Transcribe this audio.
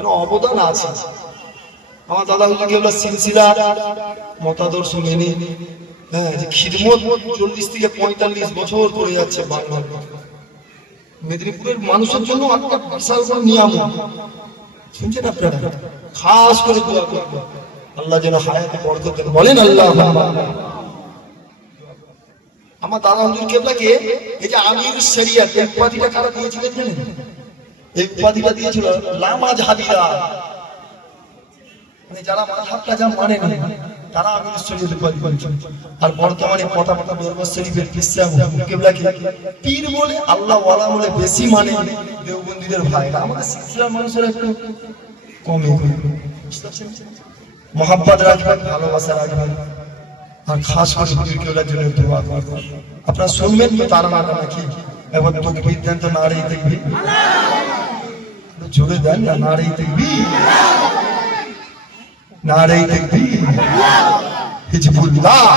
কেন অবদান আছে। আমার দাদা হুজুর কেবলা সিলসিলা মতাদর্শ মেনে যে খিদমত 40 থেকে 45 বছর করে যাচ্ছে বাংলার মেদিনীপুরের মানুষের জন্য একটা বিশাল বড় নিয়ামত শুনছেন আপনারা। খাস করে দোয়া করব আল্লাহ যেন হায়াতে বরকত দেন, বলেন আল্লাহুম্মা। আমার দাদা হুজুর কেবলাকে এই যে আমির শরিয়ত এই উপাধিটা কারা দিয়েছিলেন জানেন? এই উপাধিটা দিয়েছিল লামাযহাবিরা, মানে যারা মাযহাবটা যা মানে না তারা আমির শরিয়ত উপাধি পেয়েছেন। আর বর্তমানে কথা দরবার শরীফের কিসসা কেবলাকে পীর বলে আল্লাহ ওয়ালা বলে বেশি মানে দেওবন্দীদের ভাইরা। আমাদের সিলসিলার মানুষেরা একটু কমই মহব্বত রাখবেন, ভালোবাসা রাখবেন, আর খাস করে হুজুর কেবলার জন্য দোয়া করবেন। আপনারা শুনবেন তো তারা না নাকি একবার তাকবীর দেন তো, নারে তাকবীর, জোরে দেন না, নারে তাকবীর, নারে তাকবীর, হিজবুল্লাহ।